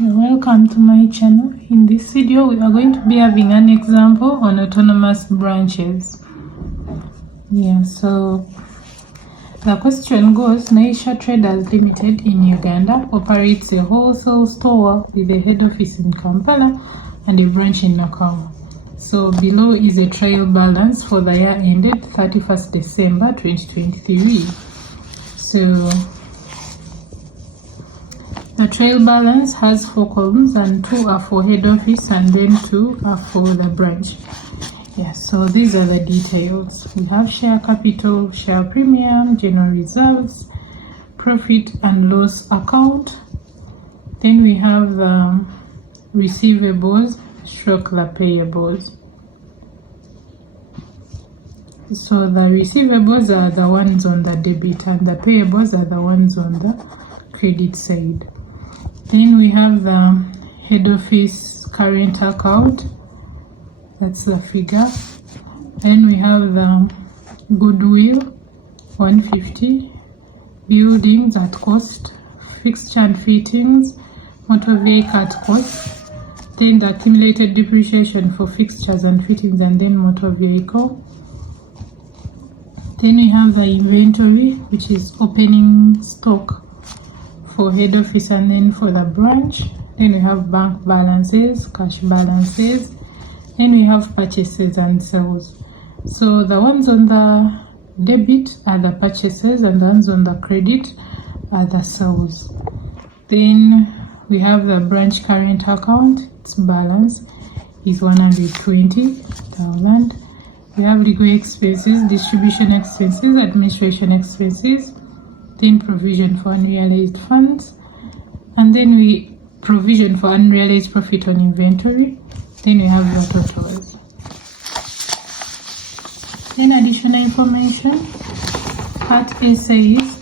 Welcome to my channel. In this video we are going to be having an example on autonomous branches. So the question goes, Naisha Traders Limited in Uganda operates a wholesale store with a head office in Kampala and a branch in Nakawa. So below is a trial balance for the year ended 31st December 2023. So the trial balance has 4 columns and 2 are for head office and then 2 are for the branch. So these are the details. We have share capital, share premium, general reserves, profit and loss account. Then we have the receivables stroke the payables. So the receivables are the ones on the debit and the payables are the ones on the credit side. Then we have the head office current account, that's the figure. Then we have the goodwill 150, buildings at cost, fixture and fittings, motor vehicle at cost, then the accumulated depreciation for fixtures and fittings and then motor vehicle. Then we have the inventory, which is opening stock for head office and then for the branch. Then we have bank balances, cash balances, then we have purchases and sales. So the ones on the debit are the purchases and the ones on the credit are the sales. Then we have the branch current account, its balance is 120,000. we have legal expenses, distribution expenses, administration expenses, then provision for unrealized funds, and then we provision for unrealized profit on inventory. Then we have the totals. Then additional information. Part A says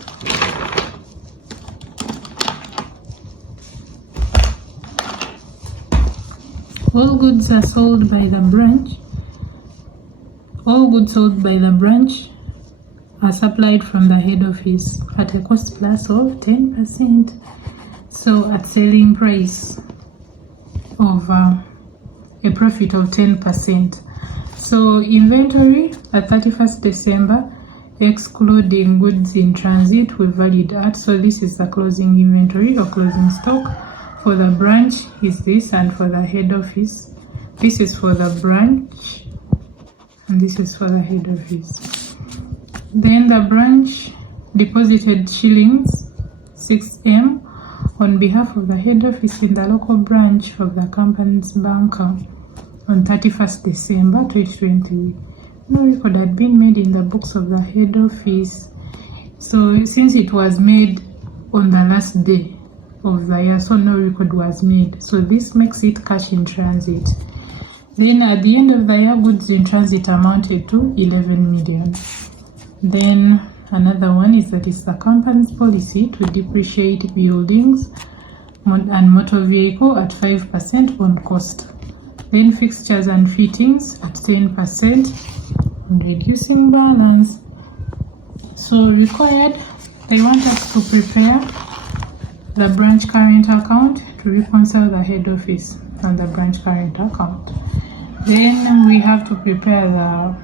all goods are sold by the branch. All goods sold by the branch are supplied from the head office at a cost plus of 10%. So at selling price of a profit of 10%. So inventory at 31st December, excluding goods in transit, we valued at. So this is the closing inventory or closing stock. For the branch is this, and for the head office, this is for the branch and this is for the head office. Then the branch deposited shillings 6M on behalf of the head office in the local branch of the company's banker on 31st December 2020. No record had been made in the books of the head office. So since it was made on the last day of the year, so no record was made. So this makes it cash in transit. Then at the end of the year, goods in transit amounted to 11 million. Then another one is that it's the company's policy to depreciate buildings and motor vehicle at 5% on cost. Then fixtures and fittings at 10% and reducing balance. So required, they want us to prepare the branch current account to reconcile the head office and the branch current account. Then we have to prepare the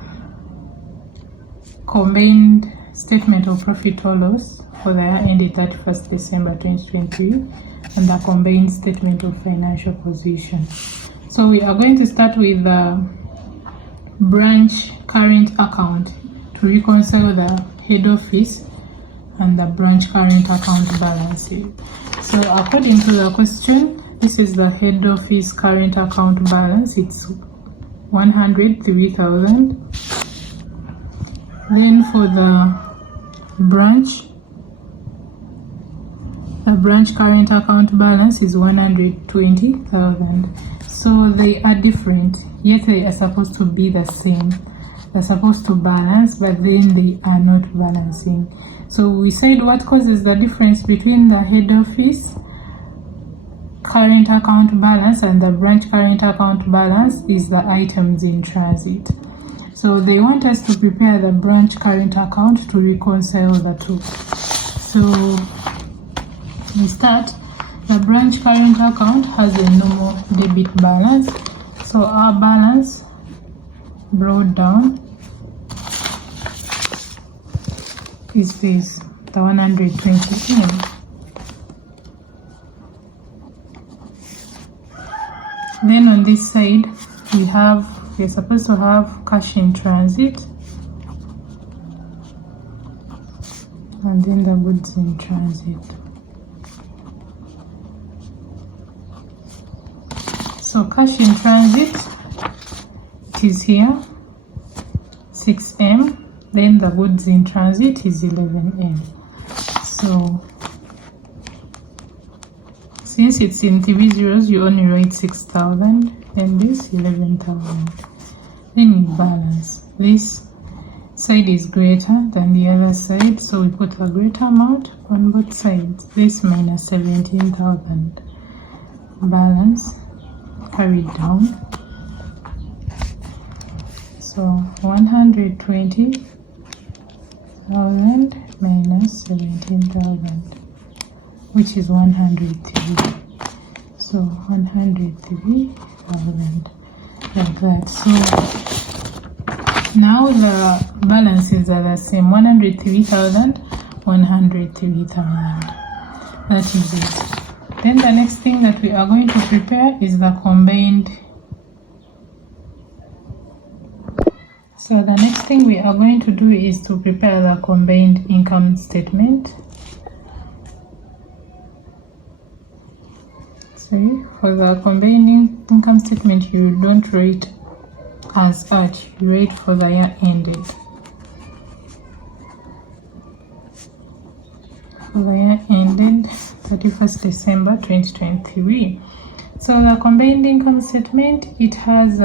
combined statement of profit or loss for the year ended 31st December 2020 and the combined statement of financial position. So we are going to start with the branch current account to reconcile the head office and the branch current account balances. So according to the question, this is the head office current account balance. It's 103,000. Then for the branch current account balance is 120,000. So they are different, yet they are supposed to be the same. They're supposed to balance, but then they are not balancing. So we said what causes the difference between the head office current account balance and the branch current account balance is the items in transit. So they want us to prepare the branch current account to reconcile the two. So we start The branch current account has a normal debit balance, so our balance brought down is this, the 120 M. Then on this side we're supposed to have cash in transit and then the goods in transit. So cash in transit, it is here 6M, then the goods in transit is 11M. So since it's in 3 zeros, you only write 6,000 and this 11,000. Then we balance. This side is greater than the other side, so we put a greater amount on both sides. This minus 17,000. Balance carried down. So 120,000 minus 17,000, which is 103. So 103,000, like that. So now the balances are the same, 103,000, 103,000. That is it. Then the next thing that we are going to prepare is the combined. So the next thing we are going to do is to prepare the combined income statement. Sorry, for the combined income statement, you don't write as such, you write for the year ended. For the year ended 31st December 2023. So the combined income statement, it has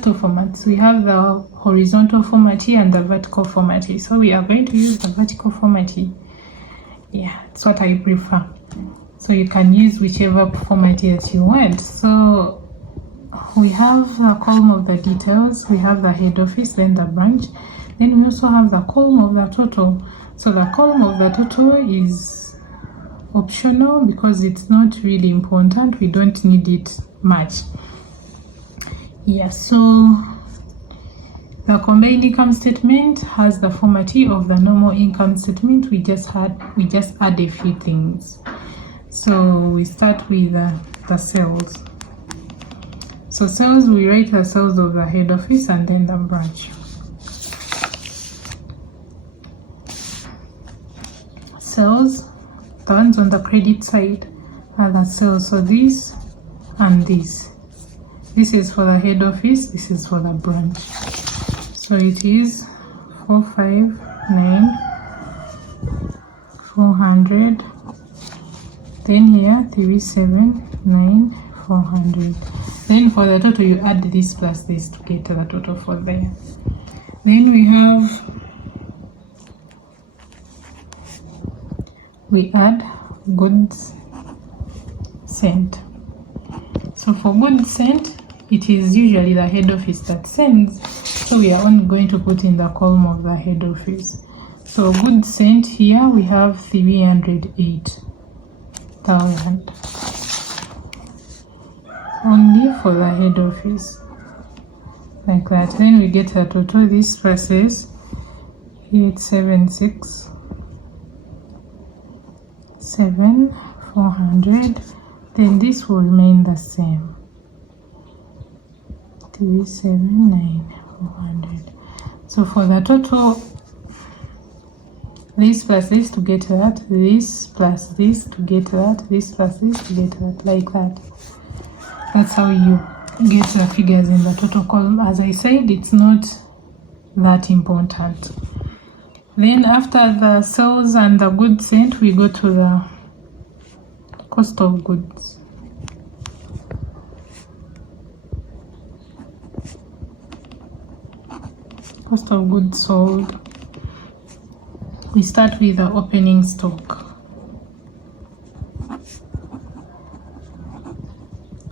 two formats. We have the horizontal format here and the vertical format here. So we are going to use the vertical format here. Yeah, it's what I prefer. So you can use whichever format that you want. So we have the column of the details, we have the head office, then the branch. Then we also have the column of the total. So the column of the total is optional because it's not really important. We don't need it much. Yeah, so the combined income statement has the format of the normal income statement. We just add a few things. So we start with the sales. So sales, we write the sales of the head office and then the branch. Sales, the ones on the credit side are the sales. So this and this. This is for the head office, this is for the branch. So it is 459, 400. Then here 379, 400. Then for the total, you add this plus this to get the total for there. Then we add goods sent. So for goods sent, it is usually the head office that sends. So we are only going to put in the column of the head office. So goods sent here, we have 308,000. Only for the head office. Like that. Then we get a total. This versus 876, 400. Then this will remain the same. 379, 400. So for the total, this plus this to get that, this plus this to get that, this plus this to get that, like that. That's how you get the figures in the total column. As I said, it's not that important. Then after the sales and the goods sent, we go to the cost of goods. Cost of goods sold. We start with the opening stock.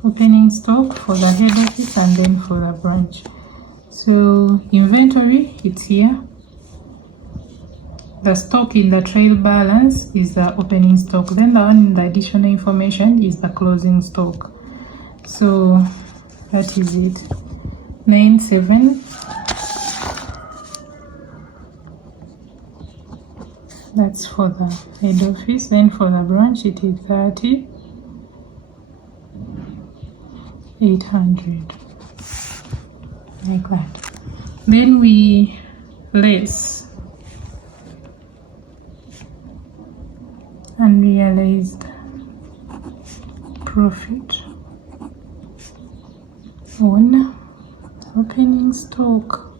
Opening stock for the head office and then for the branch. So inventory, it's here. the stock in the trail balance is the opening stock, then the one in the additional information is the closing stock. So that is it. 97, that's for the head office. Then for the branch it is 30,800, like that. Then we less unrealized profit on opening stock.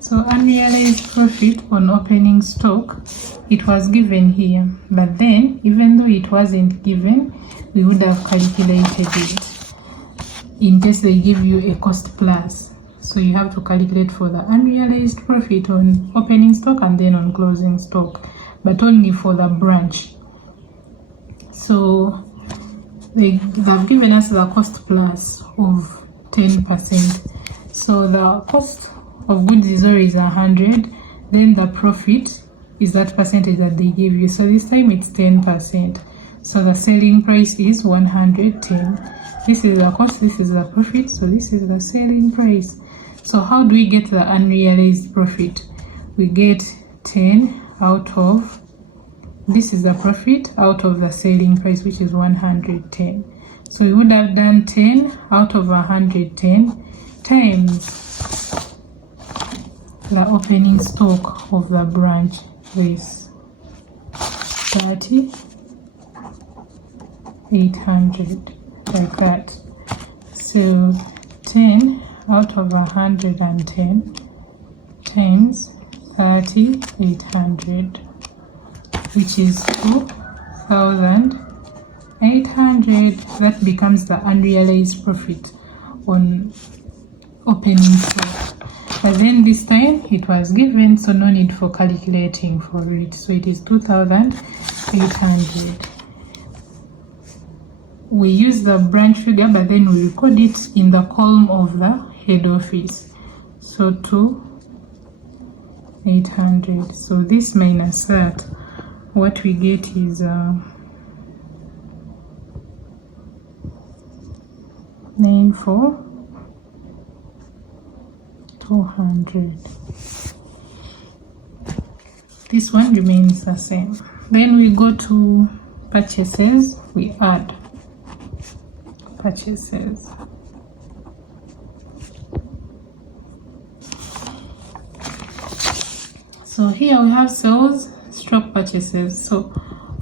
So unrealized profit on opening stock, it was given here, but then even though it wasn't given, we would have calculated it in case they give you a cost plus. So you have to calculate for the unrealized profit on opening stock and then on closing stock, but only for the branch. So they've given us the cost plus of 10%. So the cost of goods is always 100, then the profit is that percentage that they give you. So this time it's 10%. So the selling price is 110. This is the cost, this is the profit, so this is the selling price. So how do we get the unrealized profit? We get 10 out of, this is the profit out of the selling price, which is 110. So we would have done 10 out of 110 times the opening stock of the branch, is 30,800, like that. So 10 out of 110 times 30,800, which is 2,800. That becomes the unrealized profit on opening stock. But then this time it was given, so no need for calculating for it. So it is 2,800. We use the branch figure, but then we record it in the column of the head office. So 2,800. So this minus that, what we get is 94,200. This one remains the same. Then we go to purchases, we add purchases. So here we have sales stroke purchases. So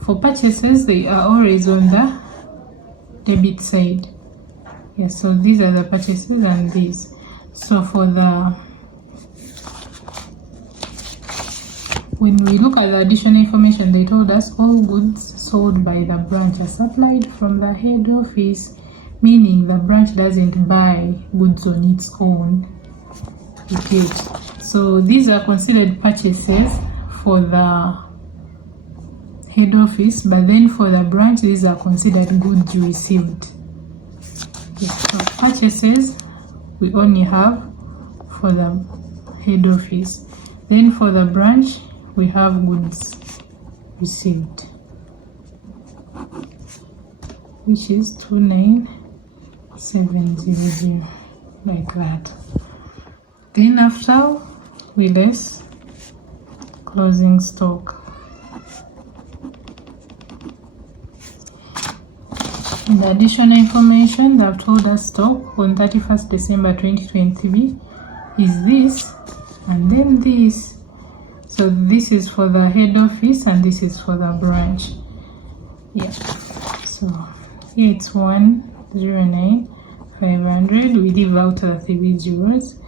for purchases, they are always on the debit side. Yes, so these are the purchases and these. So for the, when we look at the additional information, they told us all goods sold by the branch are supplied from the head office, meaning the branch doesn't buy goods on its own. Okay, so these are considered purchases for the head office, but then for the branch, these are considered goods received. Okay, so purchases we only have for the head office. Then for the branch, we have goods received, which is 2,9,700, like that. Then after we less closing stock. In the additional information, they have told us stock on 31st December 2023 is this, and then this. So this is for the head office and this is for the branch. Yeah. So here it's 109,500. We leave out the 3 zeros.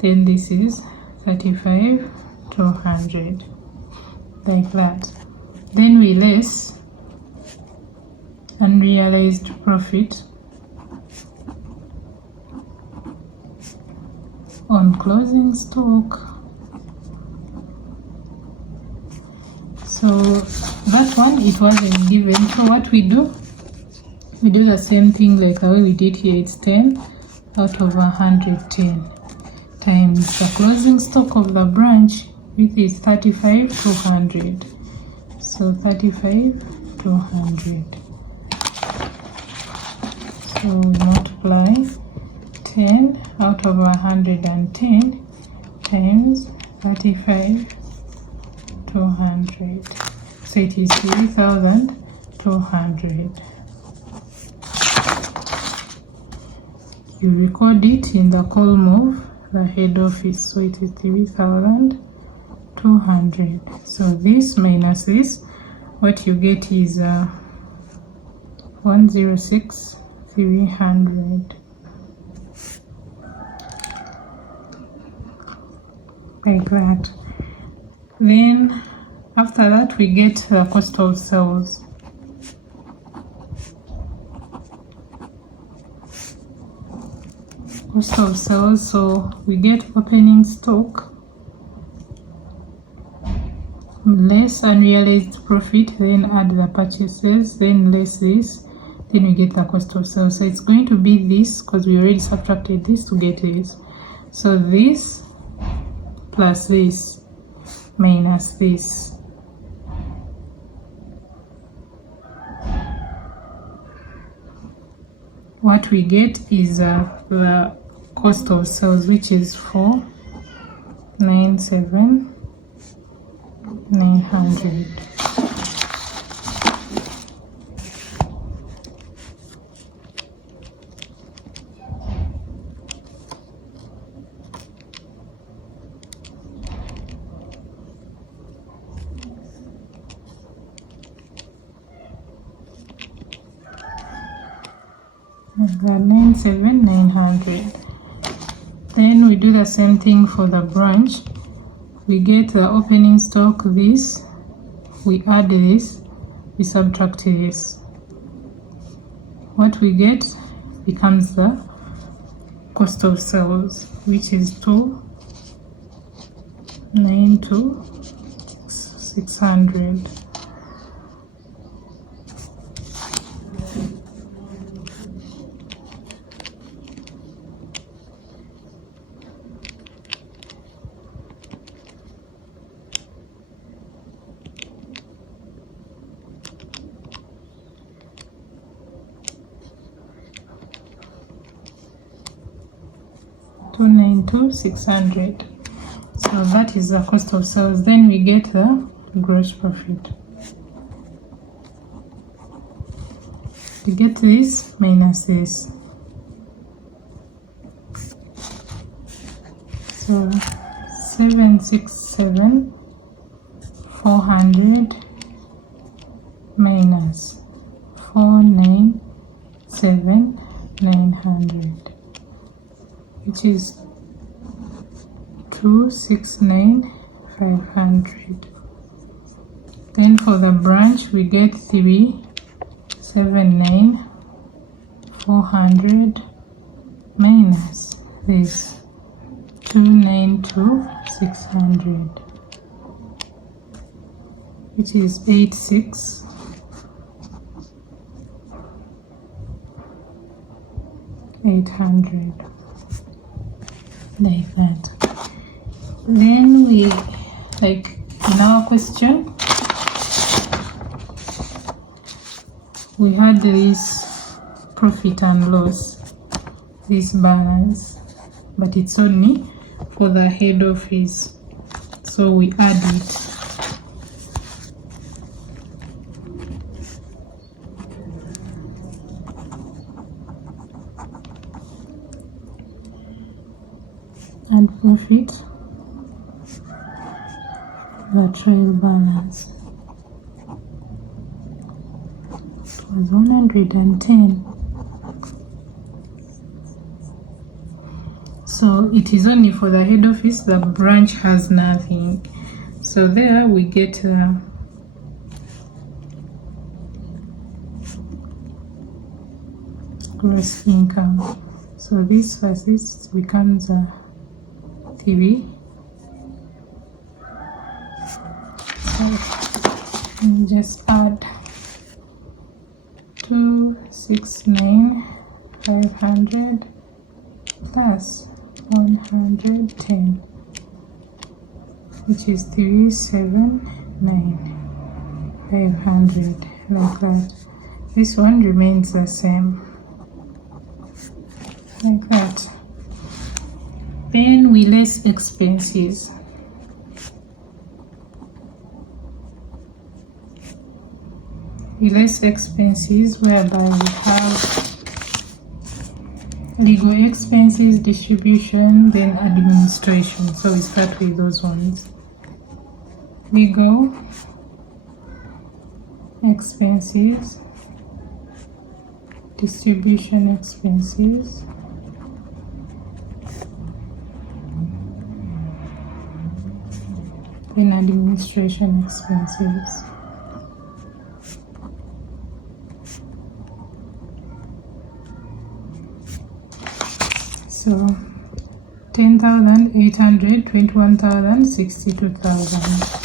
Then this is 35,200, like that. Then we less unrealized profit on closing stock. So that one, it wasn't given. So what we do the same thing like the way we did here. It's 10 out of 110 times the closing stock of the branch, which is 35,200. So 35,200. So we multiply 10 out of 110 times 35,200. So it is 3,200. You record it in the column of the head office. So it is 3,200. So this minus this, what you get is 106,300. Like that. Then after that we get the cost of sales. Cost of sales, so we get opening stock less unrealized profit, then add the purchases, then less this, then we get the cost of sales. So it's going to be this, because we already subtracted this to get this. So this plus this minus this. What we get is the cost of sales, which is 497,900. The 97,900. Then we do the same thing for the branch. We get the opening stock, this, we add this, we subtract this. What we get becomes the cost of sales, which is 292,600. $292,600. So that is the cost of sales. Then we get the gross profit. We get this minus this. So 767,400 minus 497,900. Which is 269,500. Then for the branch we get 379,400 minus this 292,600, which is 86,800. Like that. Then we, like in our question, we had this profit and loss, this balance, but it's only for the head office, so we add it. And profit, the trail balance. It was 110. So it is only for the head office, the branch has nothing. So there we get gross income. So this plus this becomes a TV. So just add 269,500 plus 110, which is 379, 500, like that. This one remains the same, like that. Then we less expenses. We less expenses whereby we have legal expenses, distribution, then administration. So we start with those ones. Legal expenses, distribution expenses, then administration expenses. So 10,800, 21,000, 62,000.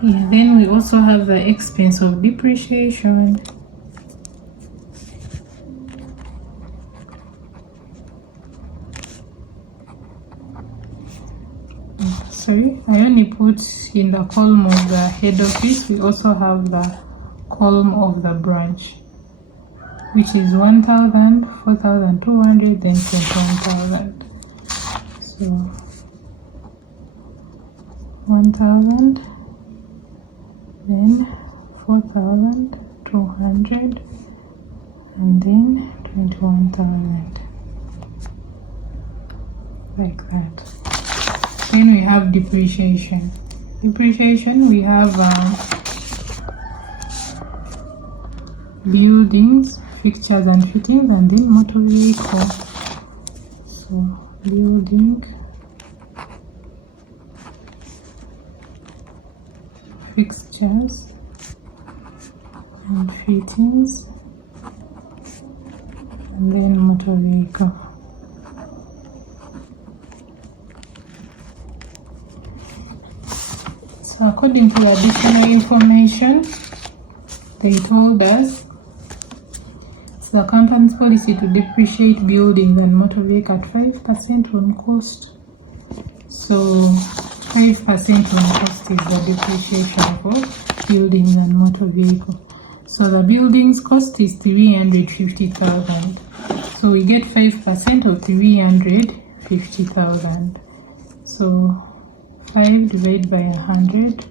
Yeah, then we also have the expense of depreciation. Sorry, I only put in the column of the head office. We also have the column of the branch, which is 1,000, 4,200, then 21,000. So 1,000, then 4,200, and then 21,000, like that. Then we have depreciation. Depreciation, we have buildings, fixtures and fittings, and then motor vehicle. So building, fixtures and fittings, and then motor vehicle. So according to the dictionary information, they told us it's the company's policy to depreciate buildings and motor vehicle at 5% on cost. So 5% on cost is the depreciation for buildings and motor vehicle. So the building's cost is 350,000. So we get 5% of 350,000. So 5 divided by 100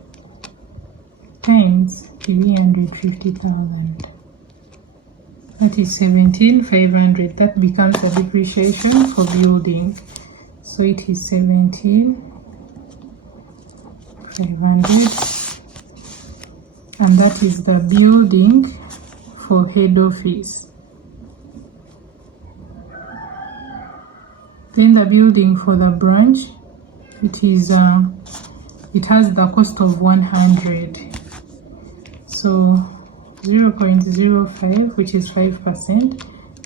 times 350,000. That is 17,500. That becomes the depreciation for building. So it is 17,500, and that is the building for head office. Then the building for the branch, it is it has the cost of 100. So 0.05, which is 5%,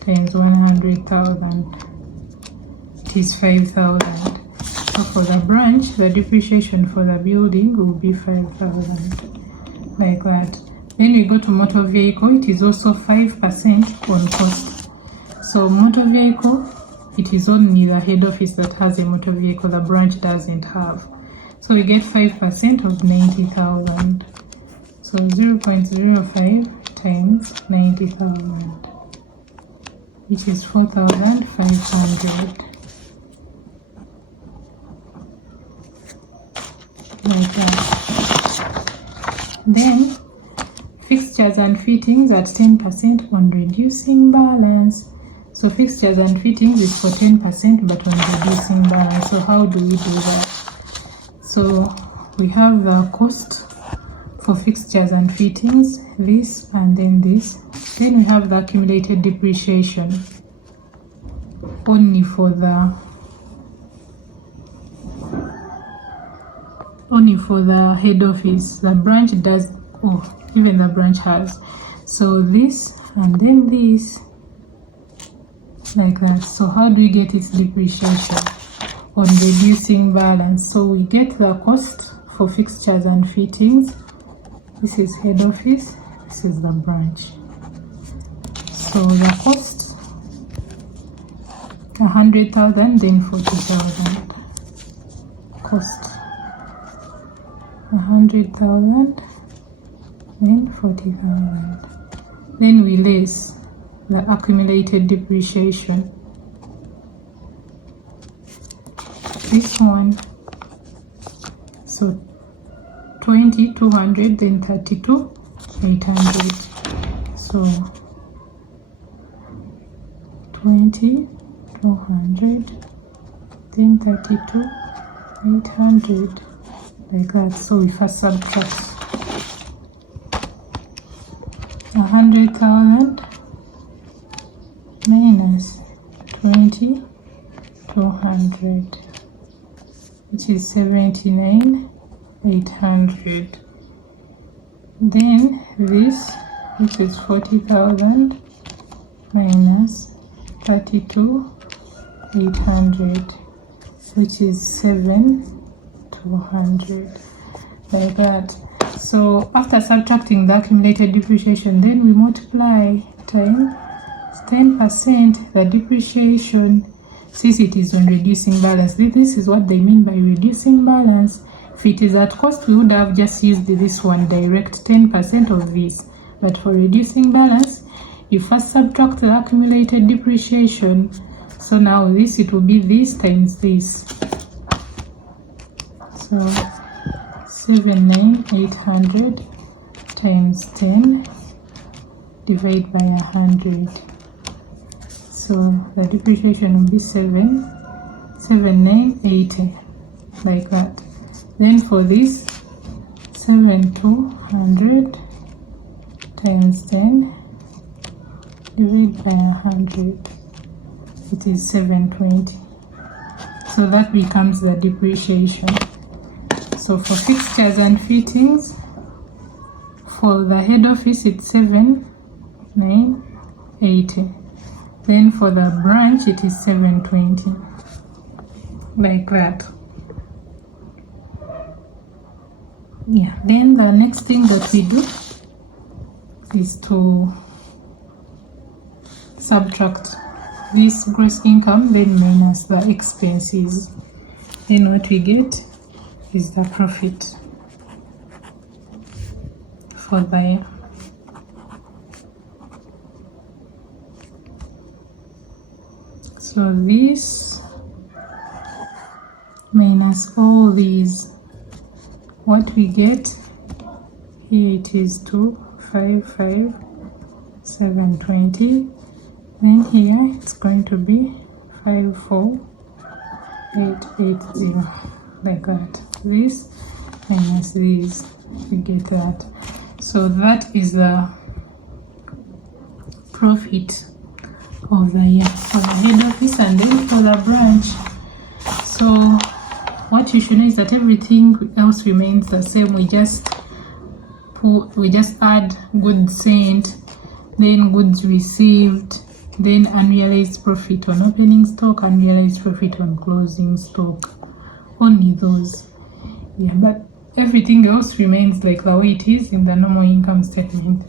times 100,000, it is 5,000. So for the branch, the depreciation for the building will be 5,000, like that. Then we go to motor vehicle. It is also 5% on cost. So motor vehicle, it is only the head office that has a motor vehicle, the branch doesn't have. So we get 5% of 90,000. So 0.05 times 90,000, which is 4,500. Like that. Then fixtures and fittings at 10% on reducing balance. So fixtures and fittings is for 10% but on reducing balance. So how do we do that? So we have the cost for fixtures and fittings, this and then this. Then we have the accumulated depreciation only for the head office. The branch does, even the branch has. So this and then this, like that. So how do we get its depreciation? on reducing balance. So we get the cost for fixtures and fittings. This is head office, this is the branch. So the cost 100,000, then 40,000. Cost 100,000, then 40,000. Then we less the accumulated depreciation. This one, so 20,200, then 32,800. So 20,200, then 32,800, like that. So we first subtract 100,000 minus 20,200, which is 79,800. Then this, which is 40,000 minus 32,800, which is 7,200, like that. So after subtracting the accumulated depreciation, then we multiply times 10% the depreciation, since it is on reducing balance. This is what they mean by reducing balance. If it is at cost, we would have just used this one, direct 10% of this. But for reducing balance, you first subtract the accumulated depreciation. So now this, it will be this times this. So 79,800 times 10 divided by 100. So the depreciation will be 7,980, like that. Then for this, 7,200 times 10 divided by 100, it is 720. So that becomes the depreciation. So for fixtures and fittings, for the head office, it's 7,980. Then for the branch, it is 720, like that. Yeah, then the next thing that we do is to subtract this gross income, then minus the expenses. Then what we get is the profit for the year. So this minus all these, what we get here, it is 255,720. Then here it's going to be 54,880, like that. This minus this, we get that. So that is the profit of the year for the head office. And then for the branch, so what you should know is that everything else remains the same. We just add goods sent, then goods received, then unrealized profit on opening stock, unrealized profit on closing stock. Only those. Yeah, but everything else remains like the way it is in the normal income statement.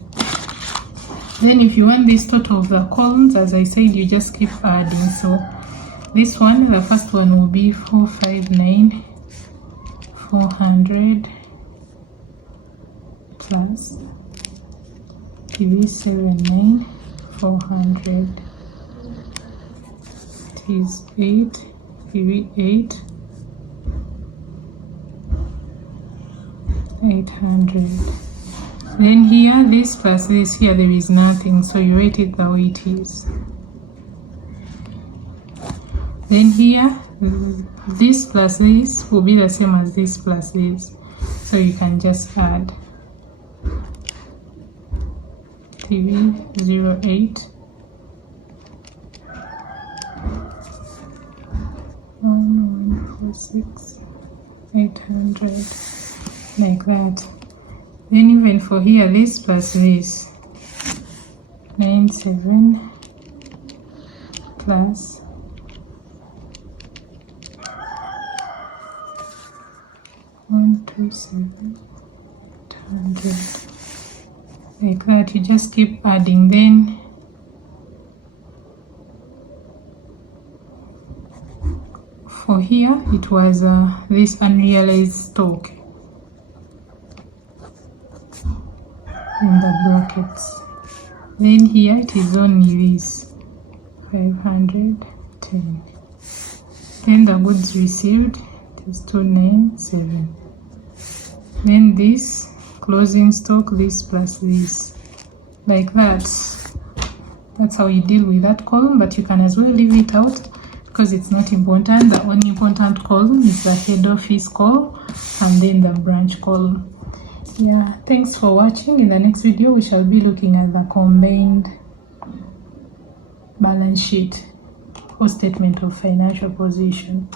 Then if you want this total of the columns, as I said, you just keep adding. So this one, the first one will be 459,400 plus TV 79,400. It is 8 TV 800. Then here, this plus this, here there is nothing, so you write it the way it is. Then here, this plus this will be the same as this plus this, so you can just add TV 08 1146 800, like that. Then even for here, this plus this, 97 plus 127,800. Like that, you just keep adding. Then for here it was this unrealized stock in the brackets. Then here it is only this 510. Then the goods received is 297. Then this closing stock, this plus this, like that. That's how you deal with that column, but you can as well leave it out because it's not important. The only important column is the head office column and then the branch column. Yeah, thanks for watching. In the next video we shall be looking at the combined balance sheet or statement of financial position.